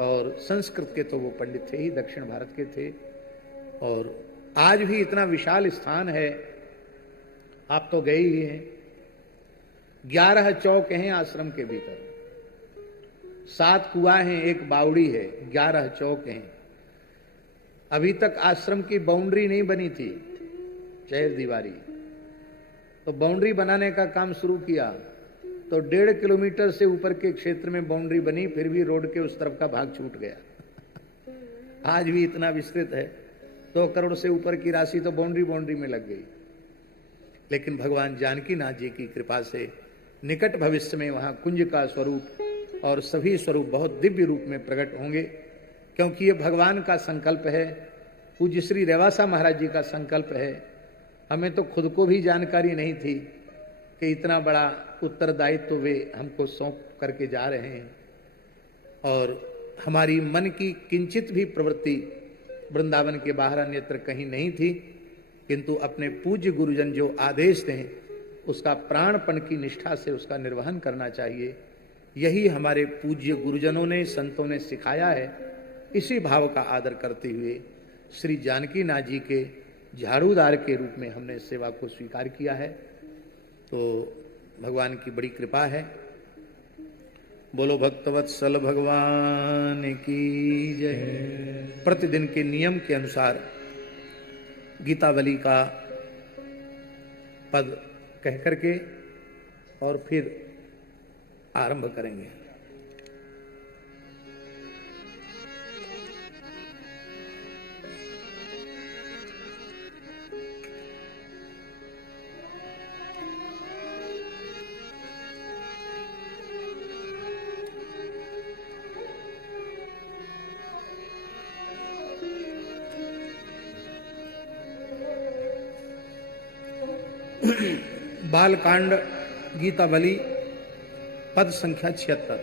और संस्कृत के तो वो पंडित थे ही, दक्षिण भारत के थे। और आज भी इतना विशाल स्थान है, आप तो गए ही हैं। 11 चौक हैं आश्रम के भीतर, 7 कुआं हैं, एक बावड़ी है, 11 चौक हैं। अभी तक आश्रम की बाउंड्री नहीं बनी थी, चैर दीवारी। तो बाउंड्री बनाने का काम शुरू किया तो 1.5 किलोमीटर से ऊपर के क्षेत्र में बाउंड्री बनी, फिर भी रोड के उस तरफ का भाग छूट गया। आज भी इतना विस्तृत है, 2 करोड़ से ऊपर की राशि तो बाउंड्री में लग गई। लेकिन भगवान जानकीनाथ जी की कृपा से निकट भविष्य में वहां कुंज का स्वरूप और सभी स्वरूप बहुत दिव्य रूप में प्रकट होंगे, क्योंकि ये भगवान का संकल्प है, पूज्य श्री रेवासा महाराज जी का संकल्प है। हमें तो खुद को भी जानकारी नहीं थी कि इतना बड़ा उत्तरदायित्व तो वे हमको सौंप करके जा रहे हैं। और हमारी मन की किंचित भी प्रवृत्ति वृंदावन के बाहर अन्यत्र कहीं नहीं थी, किंतु अपने पूज्य गुरुजन जो आदेश दें उसका प्राणपण की निष्ठा से उसका निर्वहन करना चाहिए। यही हमारे पूज्य गुरुजनों ने, संतों ने सिखाया है। इसी भाव का आदर करते हुए श्री जानकीनाथ जी के झाड़ूदार के रूप में हमने सेवा को स्वीकार किया है। तो भगवान की बड़ी कृपा है। बोलो भक्तवत्सल भगवान की जय। प्रतिदिन के नियम के अनुसार गीतावली का पद कह करके और फिर आरंभ करेंगे। बालकांड गीतावली पद संख्या 76।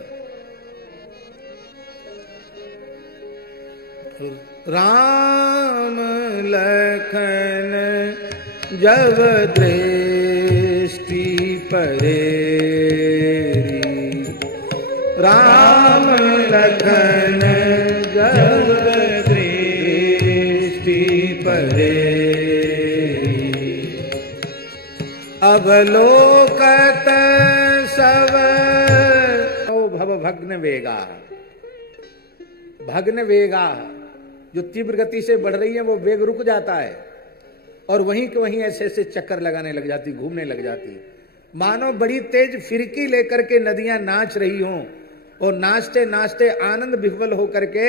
राम लखन जब दृष्टि परेरी, राम लखन जब दृष्टि परेरी, अवलोकत सब भव भग्न वेगा। भग्न वेगा जो तीव्र गति से बढ़ रही है वो वेग रुक जाता है और वहीं के वहीं ऐसे ऐसे चक्कर लगाने लग जाती, घूमने लग जाती, मानो बड़ी तेज फिरकी लेकर के नदियां नाच रही हों और नाचते नाचते आनंद विह्वल होकर के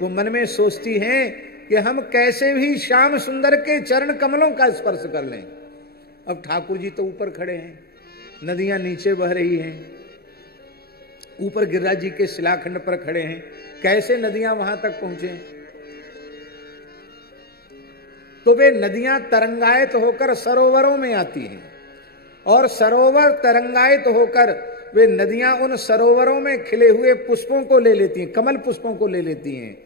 वो मन में सोचती हैं कि हम कैसे भी श्याम सुंदर के चरण कमलों का स्पर्श कर लें। अब ठाकुर जी तो ऊपर खड़े हैं, नदियां नीचे बह रही हैं, ऊपर गिरिराज जी के शिलाखंड पर खड़े हैं, कैसे नदियां वहां तक पहुंचे। तो वे नदियां तरंगायित होकर सरोवरों में आती हैं और सरोवर तरंगायित होकर वे नदियां उन सरोवरों में खिले हुए पुष्पों को ले लेती हैं, कमल पुष्पों को ले लेती हैं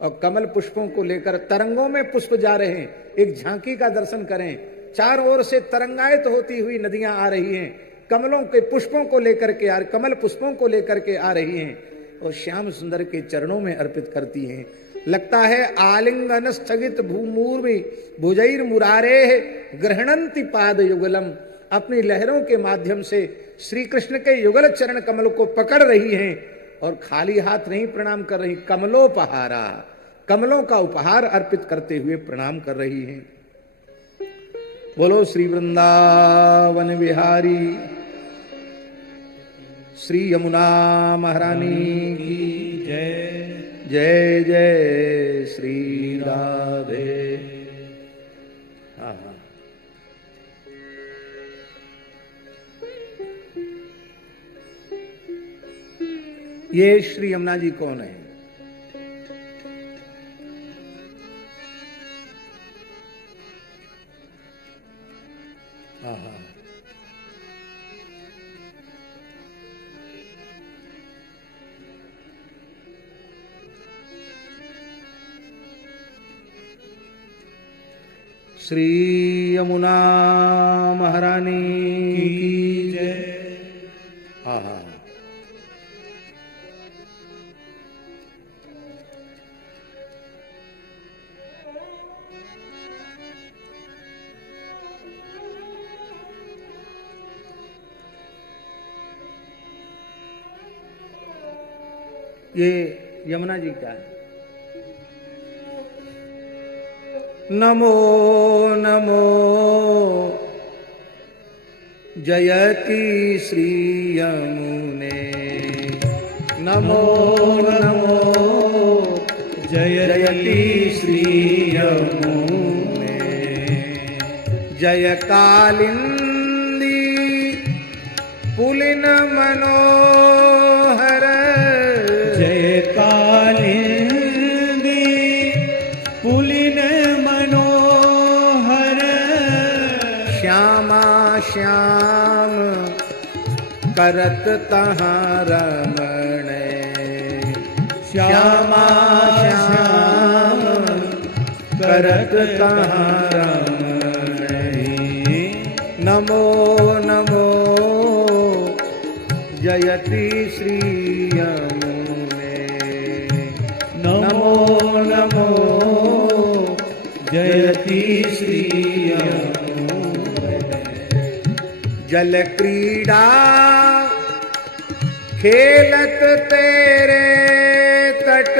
और कमल पुष्पों को लेकर तरंगों में पुष्प जा रहे हैं। एक झांकी का दर्शन करें, चारों ओर से तरंगायित होती हुई नदियां आ रही हैं, कमलों के पुष्पों को लेकर के कमल पुष्पों को लेकर के आ रही हैं और श्याम सुंदर के चरणों में अर्पित करती हैं। लगता है आलिंगन स्थगित भूमूर्वि भुजैर मुरारे ग्रहणंति पाद युगलम, अपनी लहरों के माध्यम से श्री कृष्ण के युगल चरण कमल को पकड़ रही हैं और खाली हाथ नहीं प्रणाम कर रही, कमलोपहारा, कमलों का उपहार अर्पित करते हुए प्रणाम कर रही हैं। बोलो श्री वृंदावन बिहारी श्री यमुना महारानी की जय। जय जय श्री राधे। हाँ हाँ, ये श्री यमुना जी कौन है? हाँ हाँ, श्री यमुना महारानी की जय। हाँ हाँ, ये यमुना जी का है। नमो नमो जयति श्री यमुने, नमो नमो जयति श्री यमुने। जय कालिंदी पुलिन मनोहर, जय कालिंदी पुलिन मनोहर। श्यामा श्याम करत तहाँ रमण, श्यामा श्याम करत तहाँ रमण। नमो नमो जयति श्री यमुने, नमो नमो जयति श्री यमुने। जल क्रीड़ा खेलत तेरे तट,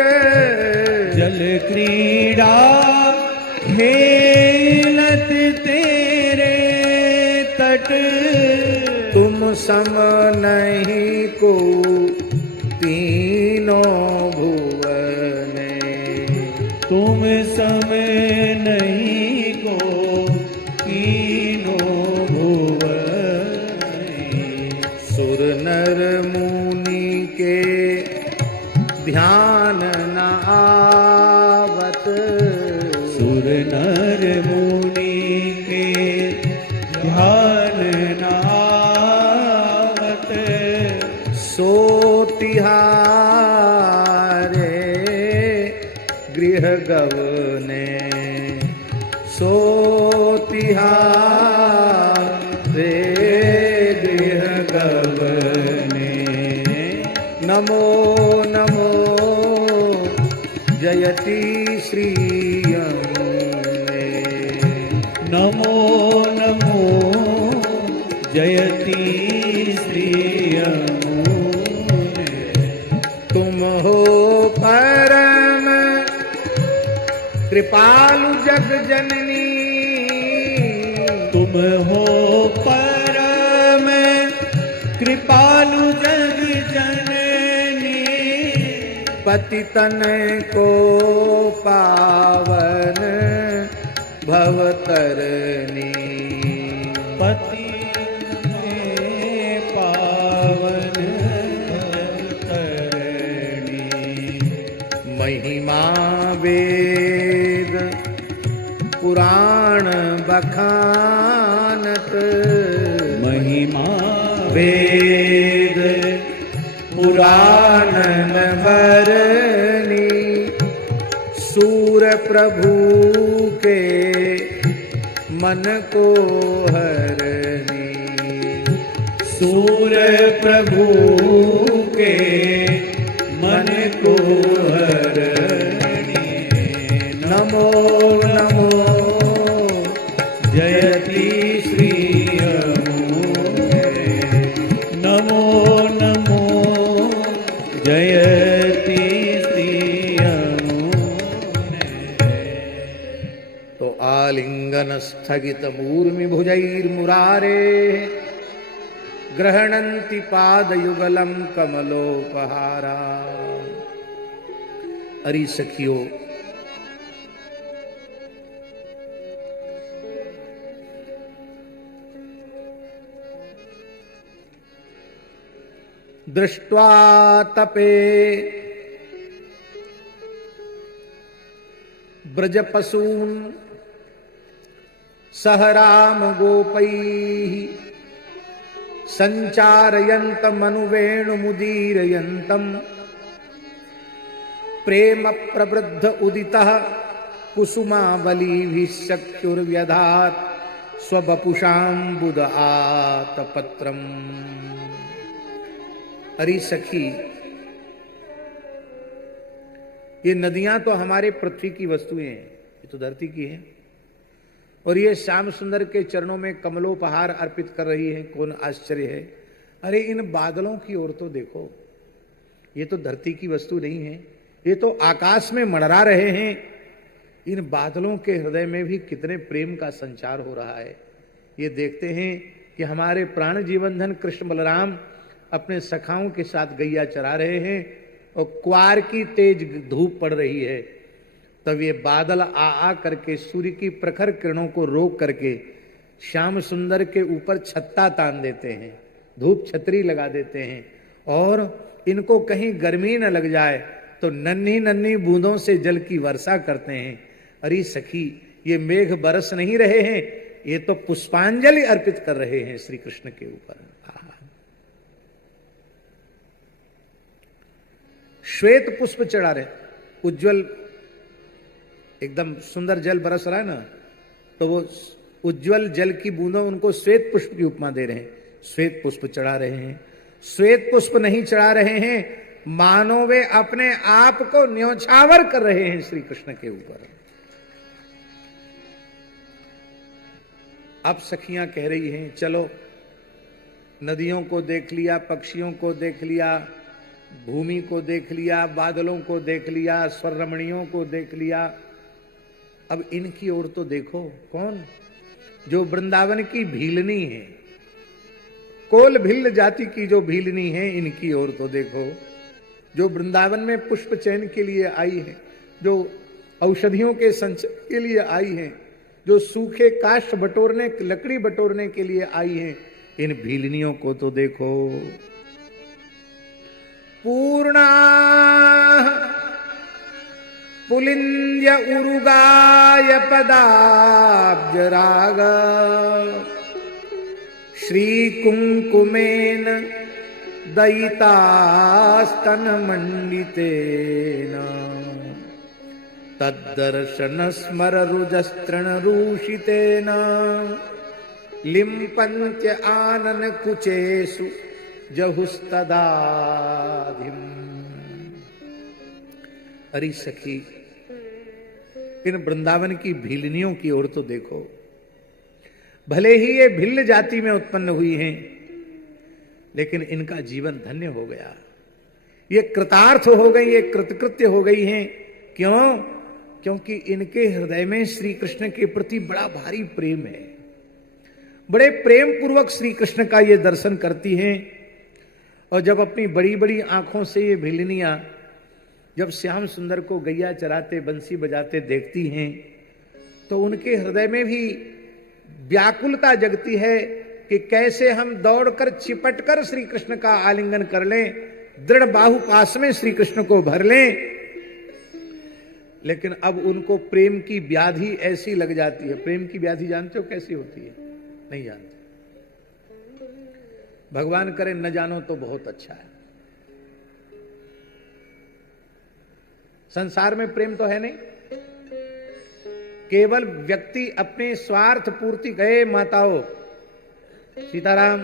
जल क्रीड़ा खेलत तेरे तट। तुम सम नहीं को तीनों भुवने, तुम समय नहीं को तीनों भुवन। सुर नर मुनि के ध्यान न आवत, सुर नर मुनि के ध्यान न आवत। सो तिहारे गृह गवने, सो तिहारे गृह गवने। नमो नमो जयति श्री यमुने, नमो नमो जयति श्री यमुने। तुम हो परम कृपालु जग जननी, तुम हो परम कृपालु जग जननी। पतितन को पावन भवतरनी, पति पावन भवतरणी। महिमा वेद पुराण बखानत, महिमा वेद पुराण बरनी। सूर प्रभु के मन को हरनी, सूर प्रभु के मन को हरणी। नमो नमो जयति श्री यमुने, नमो नमो जयति श्री यमुने। तो आलिंगन स्थगित मूर्मि भुजैर्मुरारे, ग्रहणन्ति पादयुगलम कमलोपहारा। अरी सखियों, दृष्ट्वा तपे ब्रजपसून् सह राम गोपैः सञ्चारयन्तमनुवेणुमुदीरयन्तम् प्रेम प्रवृद्ध उदितः कुसुमावलीभिः चक्षुर्व्यधात् स्ववपुषाम्बुद आतपत्रम्। अरे सखी, ये नदियां तो हमारे पृथ्वी की वस्तुएं हैं, ये तो धरती की हैं, और ये श्याम सुंदर के चरणों में कमलोपहार अर्पित कर रही हैं। कौन आश्चर्य है। अरे इन बादलों की ओर तो देखो, ये तो धरती की वस्तु नहीं है, ये तो आकाश में मंडरा रहे हैं। इन बादलों के हृदय में भी कितने प्रेम का संचार हो रहा है। ये देखते हैं कि हमारे प्राण जीवन धन कृष्ण बलराम अपने सखाओं के साथ गैया चरा रहे हैं और क्वार की तेज धूप पड़ रही है, तब ये बादल आ करके सूर्य की प्रखर किरणों को रोक करके श्याम सुंदर के ऊपर छत्ता तान देते हैं, धूप छतरी लगा देते हैं, और इनको कहीं गर्मी न लग जाए तो नन्ही नन्ही बूंदों से जल की वर्षा करते हैं। अरे सखी, ये मेघ बरस नहीं रहे हैं, ये तो पुष्पांजलि अर्पित कर रहे हैं श्री कृष्ण के ऊपर। श्वेत पुष्प चढ़ा रहे, उज्जवल एकदम सुंदर जल बरस रहा है ना, तो वो उज्जवल जल की बूंदों उनको श्वेत पुष्प की उपमा दे रहे हैं। श्वेत पुष्प चढ़ा रहे हैं, श्वेत पुष्प नहीं चढ़ा रहे हैं, मानो वे अपने आप को न्योछावर कर रहे हैं श्री कृष्ण के ऊपर। अब सखियां कह रही हैं, चलो नदियों को देख लिया, पक्षियों को देख लिया, भूमि को देख लिया, बादलों को देख लिया, स्वर्णमणियों को देख लिया, अब इनकी ओर तो देखो। कौन? जो वृंदावन की भीलनी है, कोल भिल्ल जाति की जो भीलनी है, इनकी ओर तो देखो। जो वृंदावन में पुष्प चयन के लिए आई है, जो औषधियों के संचय के लिए आई है, जो सूखे काष्ठ बटोरने, लकड़ी बटोरने के लिए आई है, इन भीलनियों को तो देखो। पूर्णा पुलिंद्य उरुगाय पदाब्ज राग श्री कुंकुमेन दयितास्तन मंडितेन तद्दर्शन स्मर रुजस्तृण रूषितेन लिम्पन्त्य आनन कुचेषु जहुस्तदाधिम। अरे सखी, इन वृंदावन की भीलनियों की ओर तो देखो। भले ही ये भिल्ल जाति में उत्पन्न हुई हैं, लेकिन इनका जीवन धन्य हो गया। ये कृतार्थ हो गई, ये कृतकृत्य हो गई हैं। क्यों? क्योंकि इनके हृदय में श्री कृष्ण के प्रति बड़ा भारी प्रेम है। बड़े प्रेम पूर्वक श्री कृष्ण का ये दर्शन करती हैं। और जब अपनी बड़ी बड़ी आंखों से ये भिलनियां जब श्याम सुंदर को गैया चराते बंसी बजाते देखती हैं, तो उनके हृदय में भी व्याकुलता जगती है कि कैसे हम दौड़कर चिपटकर श्री कृष्ण का आलिंगन कर लें, दृढ़ बाहु पास में श्री कृष्ण को भर लें। लेकिन अब उनको प्रेम की व्याधि ऐसी लग जाती है। प्रेम की व्याधि जानते हो कैसी होती है? नहीं जानते। भगवान करे न जानो तो बहुत अच्छा है। संसार में प्रेम तो है नहीं, केवल व्यक्ति अपने स्वार्थ पूर्ति गए। माताओं, सीताराम,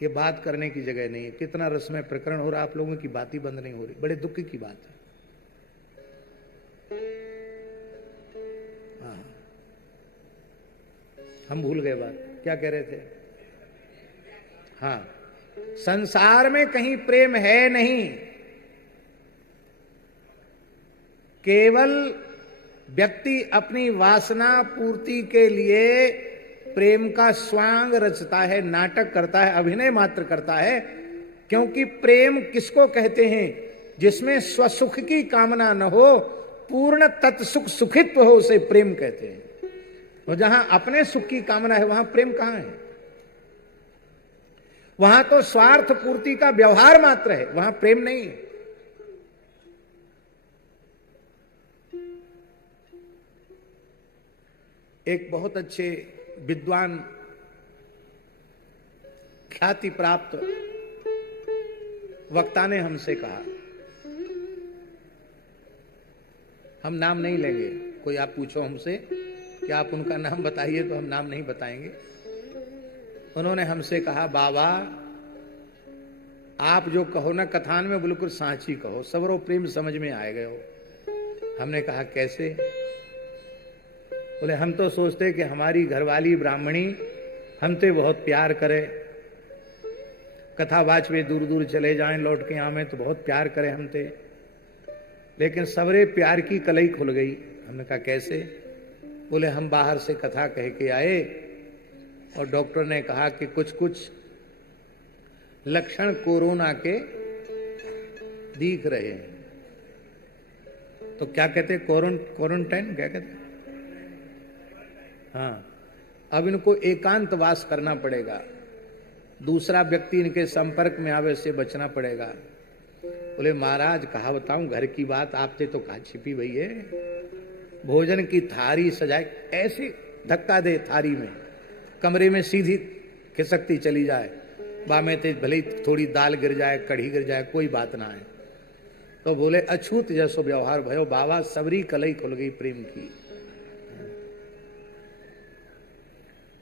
ये बात करने की जगह नहीं है। कितना रसमय प्रकरण हो रहा, आप लोगों की बात ही बंद नहीं हो रही। बड़े दुख की बात है। हाँ, हम भूल गए बात, क्या कह रहे थे? हाँ, संसार में कहीं प्रेम है नहीं, केवल व्यक्ति अपनी वासना पूर्ति के लिए प्रेम का स्वांग रचता है, नाटक करता है, अभिनय मात्र करता है। क्योंकि प्रेम किसको कहते हैं? जिसमें स्वसुख की कामना न हो, पूर्ण तत्सुख सुखित्व हो, उसे प्रेम कहते हैं। और जहां अपने सुख की कामना है, वहां प्रेम कहां है? वहां तो स्वार्थ पूर्ति का व्यवहार मात्र है, वहां प्रेम नहीं है। एक बहुत अच्छे विद्वान, ख्याति प्राप्त वक्ता ने हमसे कहा, हम नाम नहीं लेंगे, कोई आप पूछो हमसे कि आप उनका नाम बताइए, तो हम नाम नहीं बताएंगे। उन्होंने हमसे कहा, बाबा आप जो कहो ना कथान में बिल्कुल सांची कहो, सबरो प्रेम समझ में आए गए हो। हमने कहा कैसे? बोले हम तो सोचते कि हमारी घरवाली ब्राह्मणी हमसे बहुत प्यार करे, कथावाच में दूर दूर चले जाएं, लौट के आवे तो बहुत प्यार करें हमसे, लेकिन सबरे प्यार की कलई खुल गई। हमने कहा कैसे? बोले हम बाहर से कथा कह के आए और डॉक्टर ने कहा कि कुछ कुछ लक्षण कोरोना के दिख रहे हैं। तो क्या कहते हैं? क्वारंटाइन क्या कहते हैं? हाँ, अब इनको एकांतवास करना पड़ेगा, दूसरा व्यक्ति इनके संपर्क में आवे से बचना पड़ेगा। बोले महाराज कहा बताऊं, घर की बात आपसे तो कहा छिपी हुई है। भोजन की थारी सजाए, ऐसे धक्का दे थारी में, कमरे में सीधी खिसकती चली जाए, बामे ते भले ही थोड़ी दाल गिर जाए, कढ़ी गिर जाए, कोई बात ना है। तो बोले अछूत जैसो व्यवहार भयो बाबा, सबरी कलई खुल गई प्रेम की।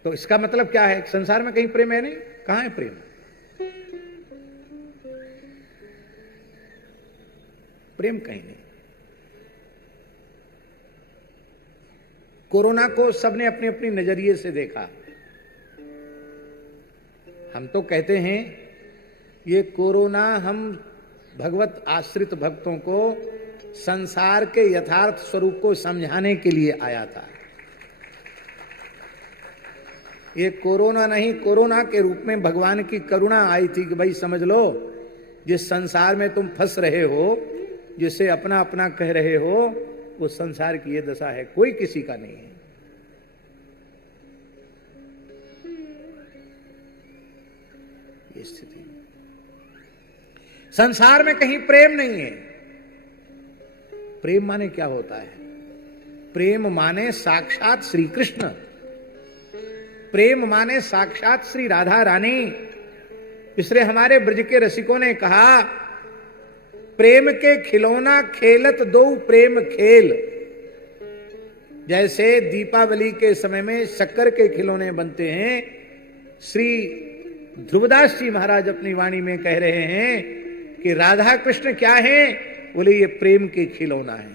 तो इसका मतलब क्या है? संसार में कहीं प्रेम है नहीं? कहां है प्रेम? प्रेम कहीं नहीं। कोरोना को सबने अपने अपने नजरिए से देखा। हम तो कहते हैं ये कोरोना हम भगवत आश्रित भक्तों को संसार के यथार्थ स्वरूप को समझाने के लिए आया था। ये कोरोना नहीं, कोरोना के रूप में भगवान की करुणा आई थी कि भाई समझ लो, जिस संसार में तुम फंस रहे हो, जिसे अपना अपना कह रहे हो, वो संसार की ये दशा है, कोई किसी का नहीं है। ये स्थिति, संसार में कहीं प्रेम नहीं है। प्रेम माने क्या होता है? प्रेम माने साक्षात श्री कृष्ण, प्रेम माने साक्षात श्री राधा रानी। इसलिए हमारे ब्रज के रसिकों ने कहा, प्रेम के खिलौना खेलत दो प्रेम खेल। जैसे दीपावली के समय में शक्कर के खिलौने बनते हैं, श्री ध्रुवदास जी महाराज अपनी वाणी में कह रहे हैं कि राधा कृष्ण क्या है? बोले ये प्रेम के खिलौना है।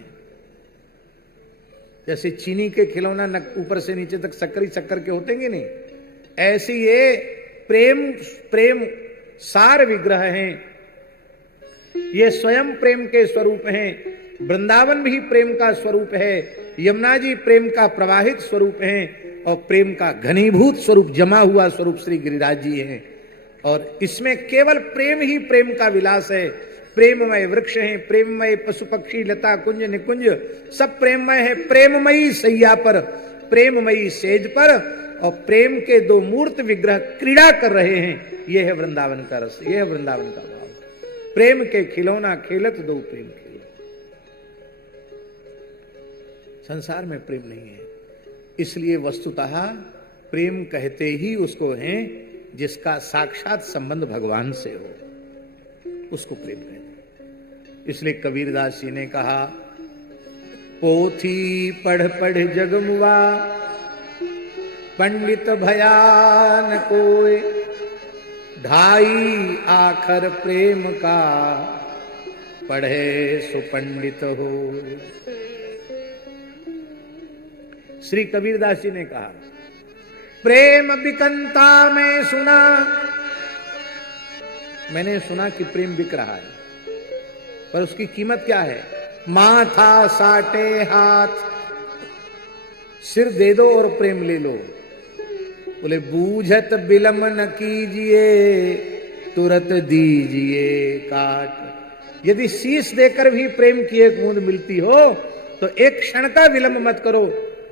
जैसे चीनी के खिलौना ऊपर से नीचे तक शक्कर ही शक्कर के होतेंगे नहीं, ऐसी ये प्रेम सार विग्रह हैं। ये स्वयं प्रेम के स्वरूप हैं। वृंदावन भी प्रेम का स्वरूप है, यमुना जी प्रेम का प्रवाहित स्वरूप हैं, और प्रेम का घनीभूत स्वरूप, जमा हुआ स्वरूप श्री गिरिराज जी हैं। और इसमें केवल प्रेम ही प्रेम का विलास है। प्रेममय वृक्ष हैं, प्रेममय पशु पक्षी लता कुंज निकुंज सब प्रेममय है। प्रेममयी सैया पर, प्रेममयी सेज पर, और प्रेम के दो मूर्त विग्रह क्रीड़ा कर रहे हैं। यह है वृंदावन का रस, यह है वृंदावन का भाव। प्रेम के खिलौना खेलत दो प्रेम खेल। संसार में प्रेम नहीं है, इसलिए वस्तुतः प्रेम कहते ही उसको है जिसका साक्षात संबंध भगवान से हो, उसको प्रेम कहते हैं। इसलिए कबीरदास जी ने कहा, पोथी पढ़ पढ़ जगमुआ, पंडित भयान कोय, ढाई आखर प्रेम का, पढ़े सुपंडित हो। श्री कबीरदास जी ने कहा, प्रेम बिकंता में सुना, मैंने सुना कि प्रेम बिक रहा है, पर उसकी कीमत क्या है? माथा साटे हाथ, सिर दे दो और प्रेम ले लो। बोले बूझत बिलम न कीजिए, तुरंत दीजिए काट। यदि शीश देकर भी प्रेम की एक बूंद मिलती हो तो एक क्षण का विलंब मत करो।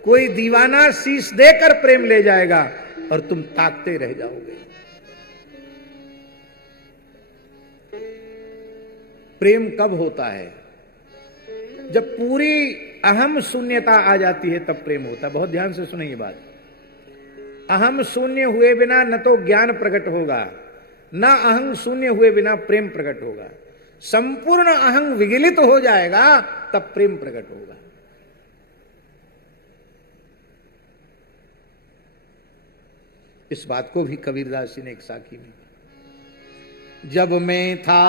कोई दीवाना शीश देकर प्रेम ले जाएगा और तुम ताकते रह जाओगे। प्रेम कब होता है? जब पूरी अहम शून्यता आ जाती है तब प्रेम होता है। बहुत ध्यान से सुनिए बात। अहम शून्य हुए बिना न तो ज्ञान प्रकट होगा, न अहं शून्य हुए बिना प्रेम प्रकट होगा। संपूर्ण अहं विगलित हो जाएगा तब प्रेम प्रकट होगा। इस बात को भी कबीरदास जी ने एक साखी में, जब मैं था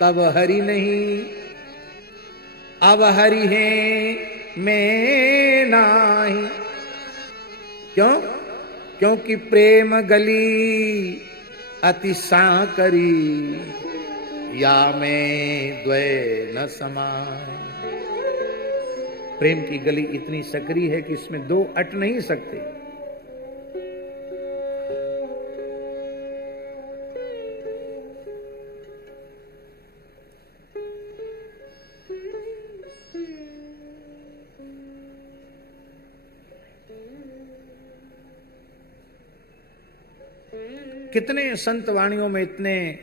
तब हरि नहीं, अब हरि है मैं नाही। क्यों? क्योंकि प्रेम गली अति सांकरी, या में द्वय न समाय। प्रेम की गली इतनी सकरी है कि इसमें दो अट नहीं सकते। कितने संत वाणियों में इतने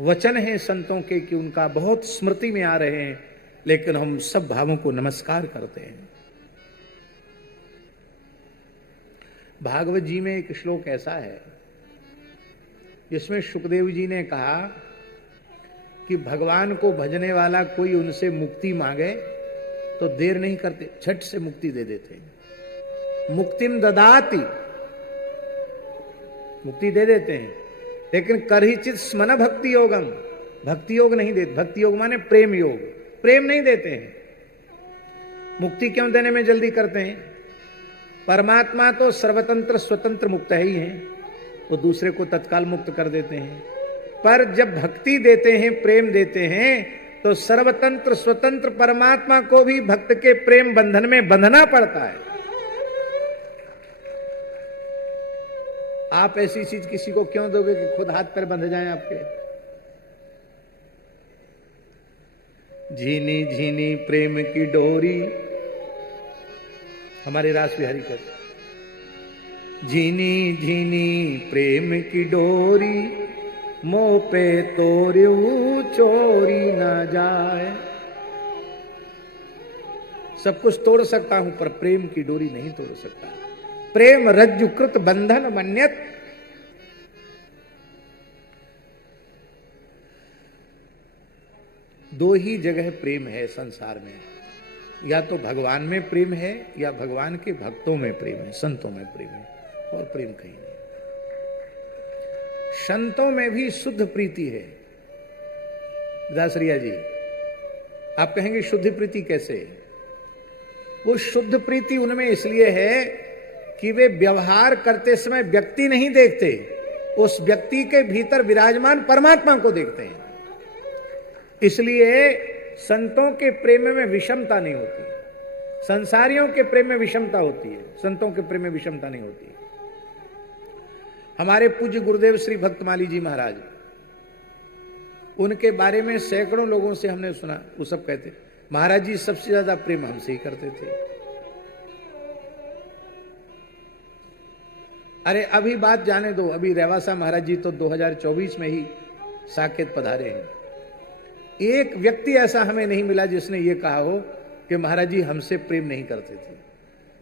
वचन हैं संतों के कि उनका बहुत स्मृति में आ रहे हैं, लेकिन हम सब भावों को नमस्कार करते हैं। भागवत जी में एक श्लोक ऐसा है जिसमें सुखदेव जी ने कहा कि भगवान को भजने वाला कोई उनसे मुक्ति मांगे तो देर नहीं करते, झट से मुक्ति दे देते हैं। मुक्तिम ददाति, मुक्ति दे देते हैं, लेकिन करहिचित स्मन भक्ति योगम, भक्ति योग नहीं देते। भक्ति योग माने प्रेम योग, प्रेम नहीं देते हैं। मुक्ति क्यों देने में जल्दी करते हैं? परमात्मा तो सर्वतंत्र स्वतंत्र मुक्त है ही है, वो दूसरे को तत्काल मुक्त कर देते हैं। पर जब भक्ति देते हैं, प्रेम देते हैं, तो सर्वतंत्र स्वतंत्र परमात्मा को भी भक्त के प्रेम बंधन में बंधना पड़ता है। आप ऐसी चीज किसी को क्यों दोगे कि खुद हाथ पैर बंध जाएं आपके? झीनी झीनी प्रेम की डोरी, हमारे रास बिहारी कहते, झीनी झीनी प्रेम की डोरी, मोह पे तोड़ू चोरी ना जाए। सब कुछ तोड़ सकता हूं पर प्रेम की डोरी नहीं तोड़ सकता। प्रेम रज्जुकृत बंधन मन्यत। दो ही जगह प्रेम है संसार में, या तो भगवान में प्रेम है या भगवान के भक्तों में प्रेम है, संतों में प्रेम है, और प्रेम कहीं नहीं। संतों में भी शुद्ध प्रीति है। दासरिया जी, आप कहेंगे शुद्ध प्रीति कैसे? वो शुद्ध प्रीति उनमें इसलिए है कि वे व्यवहार करते समय व्यक्ति नहीं देखते, उस व्यक्ति के भीतर विराजमान परमात्मा को देखते हैं। इसलिए संतों के प्रेम में विषमता नहीं होती। संसारियों के प्रेम में विषमता होती है, संतों के प्रेम में विषमता नहीं होती। हमारे पूज्य गुरुदेव श्री भक्तमाली जी महाराज, उनके बारे में सैकड़ों लोगों से हमने सुना, वो सब कहते महाराज जी सबसे ज्यादा प्रेम हमसे ही करते थे। अरे अभी बात जाने दो, अभी रेवासा महाराज जी तो 2024 में ही साकेत पधारे हैं। एक व्यक्ति ऐसा हमें नहीं मिला जिसने ये कहा हो कि महाराज जी हमसे प्रेम नहीं करते थे।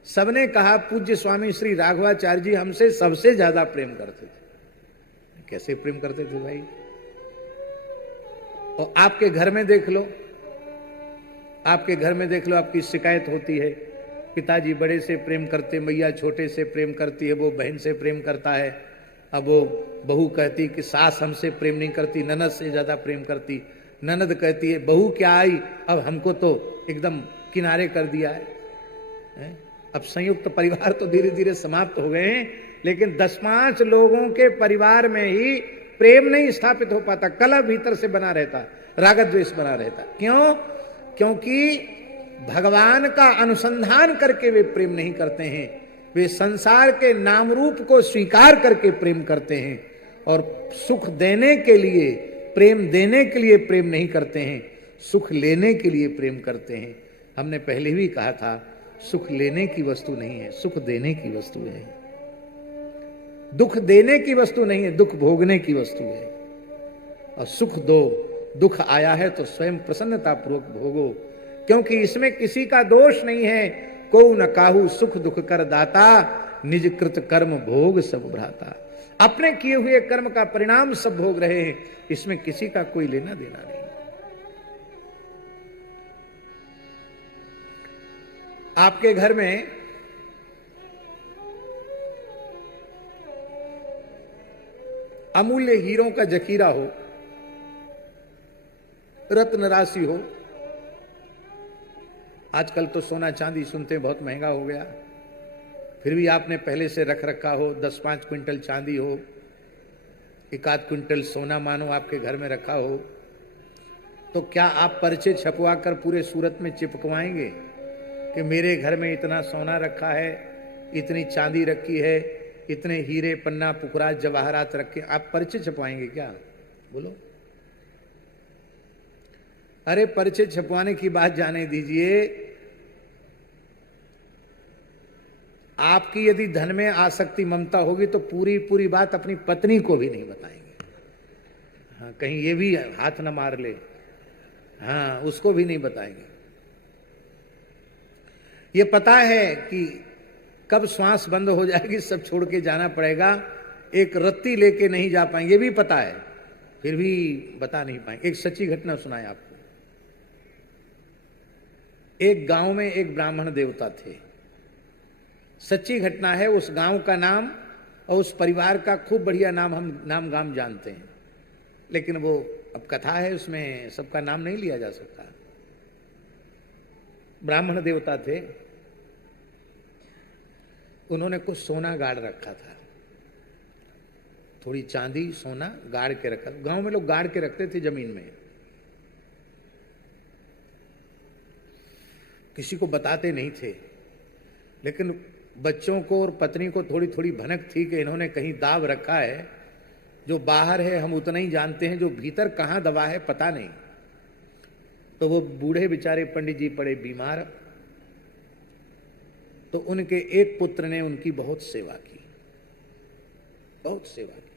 सबने कहा पूज्य स्वामी श्री राघवाचार्य जी हमसे सबसे ज्यादा प्रेम करते थे। कैसे प्रेम करते थे भाई? और आपके घर में देख लो, आपके घर में देख लो, आपकी शिकायत होती है पिताजी बड़े से प्रेम करते, मैया छोटे से प्रेम करती है, वो बहन से प्रेम करता है। अब वो बहू कहती कि सास हमसे प्रेम नहीं करती, ननद से ज्यादा प्रेम करती। ननद कहती है बहू क्या आई, अब हमको तो एकदम किनारे कर दिया है। अब संयुक्त परिवार तो धीरे धीरे समाप्त हो गए हैं, लेकिन 10-5 लोगों के परिवार में ही प्रेम नहीं स्थापित हो पाता, कलह भीतर से बना रहता, राग द्वेष बना रहता। क्यों? क्योंकि भगवान का अनुसंधान करके वे प्रेम नहीं करते हैं, वे संसार के नाम रूप को स्वीकार करके प्रेम करते हैं, और सुख देने के लिए, प्रेम देने के लिए प्रेम नहीं करते हैं, सुख लेने के लिए प्रेम करते हैं। हमने पहले भी कहा था, सुख लेने की वस्तु नहीं है, सुख देने की वस्तु है। दुख देने की वस्तु नहीं है, दुख भोगने की वस्तु है। और सुख दो, दुख आया है तो स्वयं प्रसन्नता पूर्वक भोगो, क्योंकि इसमें किसी का दोष नहीं है। को न काहू सुख दुख कर दाता, निज कृत कर्म भोग सब भ्राता। अपने किए हुए कर्म का परिणाम सब भोग रहे हैं, इसमें किसी का कोई लेना देना नहीं। आपके घर में अमूल्य हीरों का जखीरा हो, रत्न राशि हो। आजकल तो सोना चांदी सुनते बहुत महंगा हो गया, फिर भी आपने पहले से रख रखा हो, 10-5 क्विंटल चांदी हो, एक आध क्विंटल सोना मानो आपके घर में रखा हो, तो क्या आप पर्चे छपवा कर पूरे सूरत में चिपकवाएंगे कि मेरे घर में इतना सोना रखा है, इतनी चांदी रखी है, इतने हीरे पन्ना पुखराज जवाहरात रखे? आप पर्चे छपवाएंगे क्या? बोलो। अरे पर्चे छपवाने की बात जाने दीजिए, आपकी यदि धन में आसक्ति ममता होगी तो पूरी पूरी बात अपनी पत्नी को भी नहीं बताएंगे। हाँ, कहीं ये भी हाथ न मार ले, हाँ, उसको भी नहीं बताएंगे। ये पता है कि कब श्वास बंद हो जाएगी, सब छोड़ के जाना पड़ेगा, एक रत्ती लेके नहीं जा पाएंगे, ये भी पता है, फिर भी बता नहीं पाएंगे। एक सच्ची घटना सुनाए आपको। एक गांव में एक ब्राह्मण देवता थे, सच्ची घटना है। उस गांव का नाम और उस परिवार का खूब बढ़िया नाम हम नाम गाम जानते हैं, लेकिन वो अब कथा है, उसमें सबका नाम नहीं लिया जा सकता। ब्राह्मण देवता थे, उन्होंने कुछ सोना गाड़ रखा था, थोड़ी चांदी सोना गाड़ के रखा। गांव में लोग गाड़ के रखते थे जमीन में, किसी को बताते नहीं थे, लेकिन बच्चों को और पत्नी को थोड़ी थोड़ी भनक थी कि इन्होंने कहीं दाव रखा है, जो बाहर है हम उतना ही जानते हैं, जो भीतर कहां दबा है पता नहीं। तो वो बूढ़े बेचारे पंडित जी पड़े बीमार, तो उनके एक पुत्र ने उनकी बहुत सेवा की, बहुत सेवा की,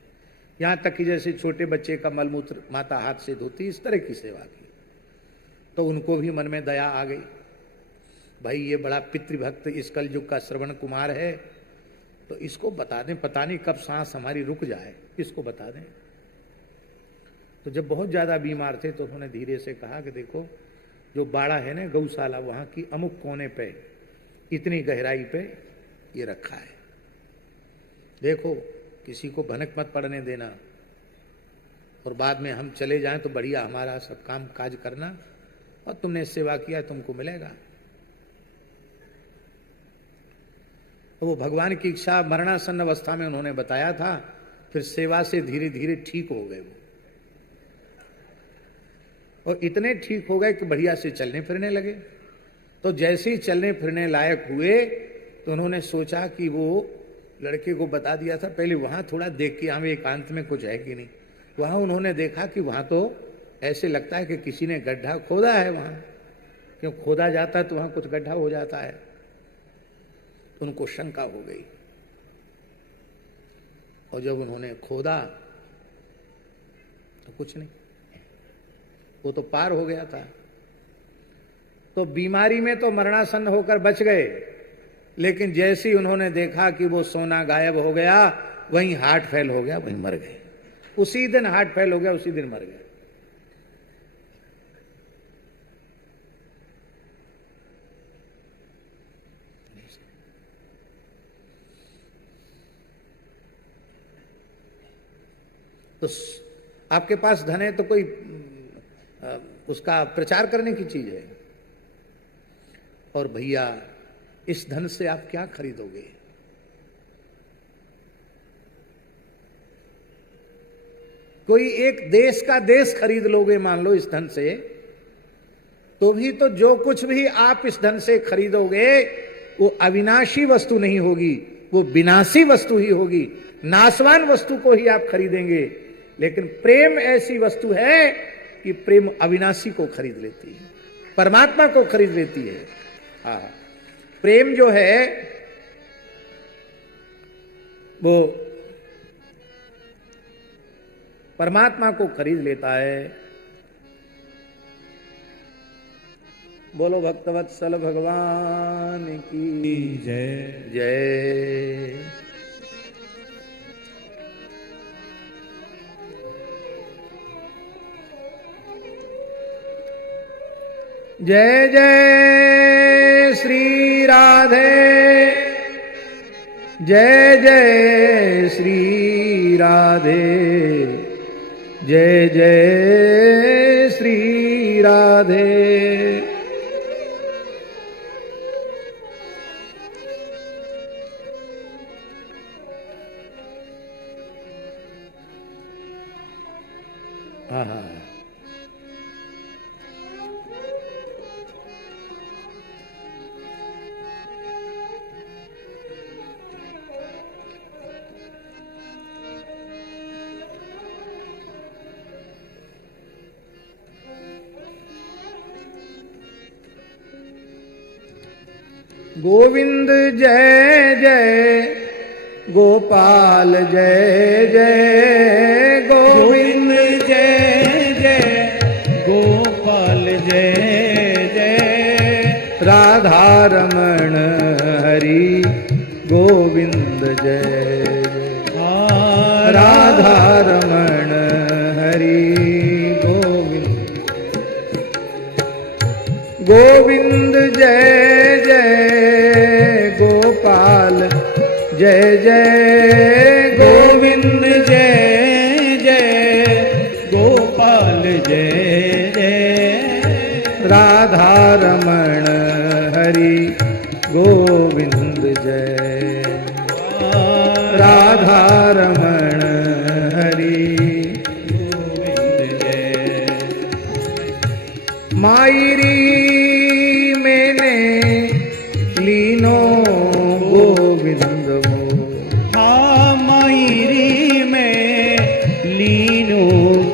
यहां तक कि जैसे छोटे बच्चे का मलमूत्र माता हाथ से धोती, इस तरह की सेवा की। तो उनको भी मन में दया आ गई, भाई ये बड़ा पितृभक्त इस कलयुग का श्रवण कुमार है, तो इसको बता दें, पता नहीं कब सांस हमारी रुक जाए, इसको बता दें। तो जब बहुत ज्यादा बीमार थे तो उन्होंने धीरे से कहा कि देखो, जो बाड़ा है ना गौशाला, वहां की अमुक कोने पे, इतनी गहराई पे ये रखा है, देखो किसी को भनक मत पड़ने देना, और बाद में हम चले जाएं तो बढ़िया हमारा सब काम काज करना, और तुमने सेवा किया तुमको मिलेगा। तो वो भगवान की इच्छा मरणासन्न अवस्था में उन्होंने बताया था, फिर सेवा से धीरे धीरे ठीक हो गए वो, और इतने ठीक हो गए कि बढ़िया से चलने फिरने लगे। तो जैसे ही चलने फिरने लायक हुए तो उन्होंने सोचा कि वो लड़के को बता दिया था, पहले वहां थोड़ा देख के हमें एकांत में कुछ है कि नहीं। वहां उन्होंने देखा कि वहां तो ऐसे लगता है कि किसी ने गड्ढा खोदा है, वहां क्यों खोदा जाता है तो वहां कुछ गड्ढा हो जाता है। तो उनको शंका हो गई, और जब उन्होंने खोदा तो कुछ नहीं, वो तो पार हो गया था। तो बीमारी में तो मरणासन्न होकर बच गए, लेकिन जैसे ही उन्होंने देखा कि वो सोना गायब हो गया, वहीं हार्ट फेल हो गया, वहीं मर गए। उसी दिन हार्ट फेल हो गया, उसी दिन मर गए। तो आपके पास धन है तो कोई उसका प्रचार करने की चीज है, और भैया इस धन से आप क्या खरीदोगे? कोई एक देश का देश खरीद लोगे मान लो इस धन से, तो भी तो जो कुछ भी आप इस धन से खरीदोगे वो अविनाशी वस्तु नहीं होगी, वो विनाशी वस्तु ही होगी, नाशवान वस्तु को ही आप खरीदेंगे। लेकिन प्रेम ऐसी वस्तु है कि प्रेम अविनाशी को खरीद लेती है, परमात्मा को खरीद लेती है। हाँ, प्रेम जो है वो परमात्मा को खरीद लेता है। बोलो भक्तवत्सल भगवान की जय। जय। जय जय श्री राधे, जय जय श्री राधे, जय जय श्री राधे। हाँ हाँ गोविंद जय जय गोपाल जय जय गोविंद जय जय गोपाल जय जय राधा रमण हरि गोविंद जय जय राधा रमण हरि गोविंद गोविंद जय जय गोपाल जय जय गोविंद जय जय गोपाल जय जय राधा रमण हरि गोविंद जय राधा रमण हरि गोविंद जय मायरी मैंने लीनो गोविंद मोह हाँ मायरी में लीनो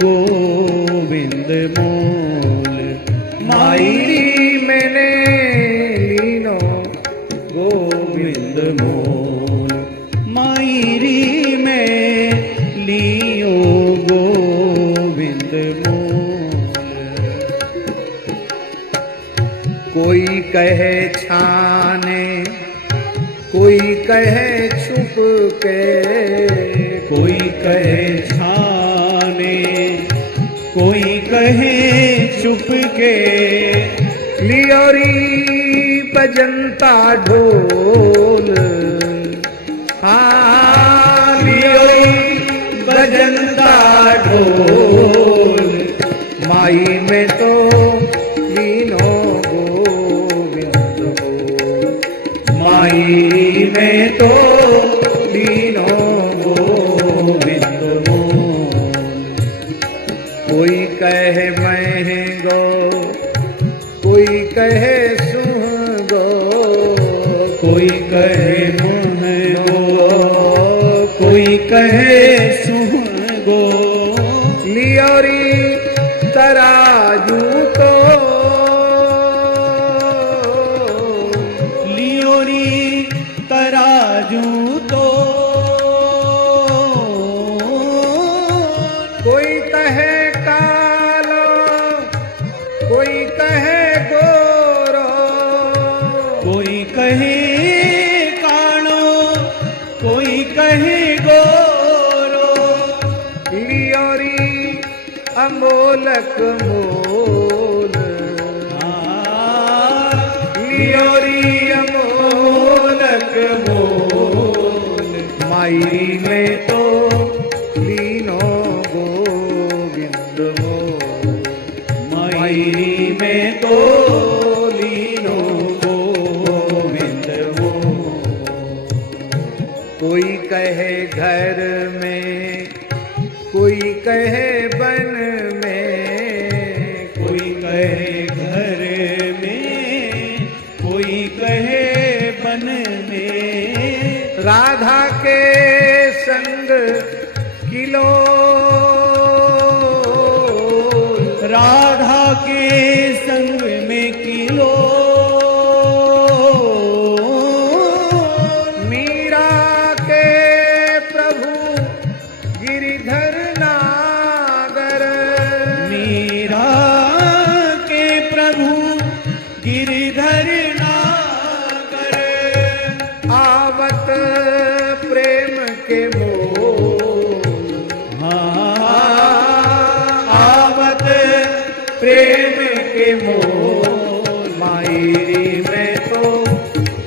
गोविंद मोल मायरी मैंने लीनो गोविंद गोविंद मोल मायरी में लियो गोविंद मोल कोई कहे छाने कोई कहे छुप के कोई कहे छाने कोई कहे चुप के लियोरी बजंता ढोल हाँ लियोरी बजंता ढोल माई में तो लीनो गोविंद मोल माई में तो लीनो गोविंद मोल कोई कहे महंगो कोई कहे सुहगो कोई कहे महंगो कोई कहे सुहगो लियोरी तराजू तो लियोरी तराजू तो कोई कहे कालो कोई कहे गोरो कोई कहे काणो कोई कहे गोरो लियोरी अमोलक मोल लियोरी अमोलक मोल माई में तो लीनो गोविंद मोल मायरी में तो लीनो गोविंद मोल कोई कहे घर में कोई कहे बन में कोई कहे घर में कोई कहे बन में राधा के संग किलो राधा के संग में किलो मीरा के प्रभु गिरिधर नागर मीरा के प्रभु गिरिधर नागर आवत प्रेम के मोल आवत प्रेम के मोल मायरी में तो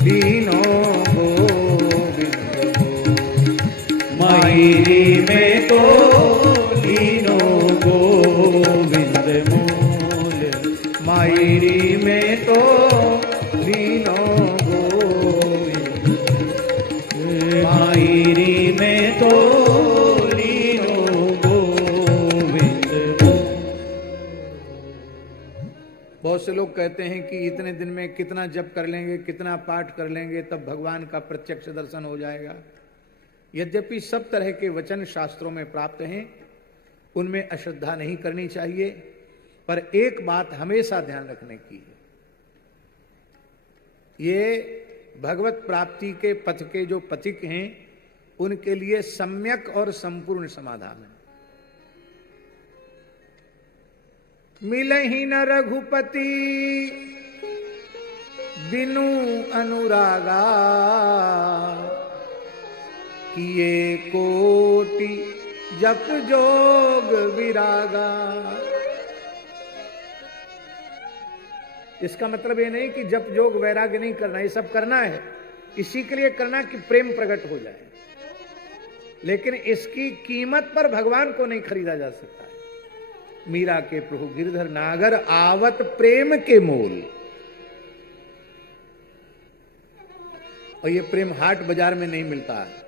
दीनो गोविंद मोल मायरी में तो लीनो गोविंद मोल मायरी में तो दीनो गोविंद मायरी में तो लीनो गोविंद मोल बहुत से लोग कहते हैं कि इतने दिन में कितना जप कर लेंगे, कितना पाठ कर लेंगे, तब भगवान का प्रत्यक्ष दर्शन हो जाएगा। यद्यपि सब तरह के वचन शास्त्रों में प्राप्त हैं, उनमें अश्रद्धा नहीं करनी चाहिए, पर एक बात हमेशा ध्यान रखने की है, ये भगवत प्राप्ति के पथ के जो पथिक हैं उनके लिए सम्यक और संपूर्ण समाधान है। मिलहि न रघुपति बिनु अनुरागा, किए कोटि जप जोग विरागा। इसका मतलब ये नहीं कि जप जोग वैराग्य नहीं करना, ये सब करना है, इसी के लिए करना कि प्रेम प्रकट हो जाए, लेकिन इसकी कीमत पर भगवान को नहीं खरीदा जा सकता है। मीरा के प्रभु गिरधर नागर आवत प्रेम के मोल, और ये प्रेम हाट बाजार में नहीं मिलता है।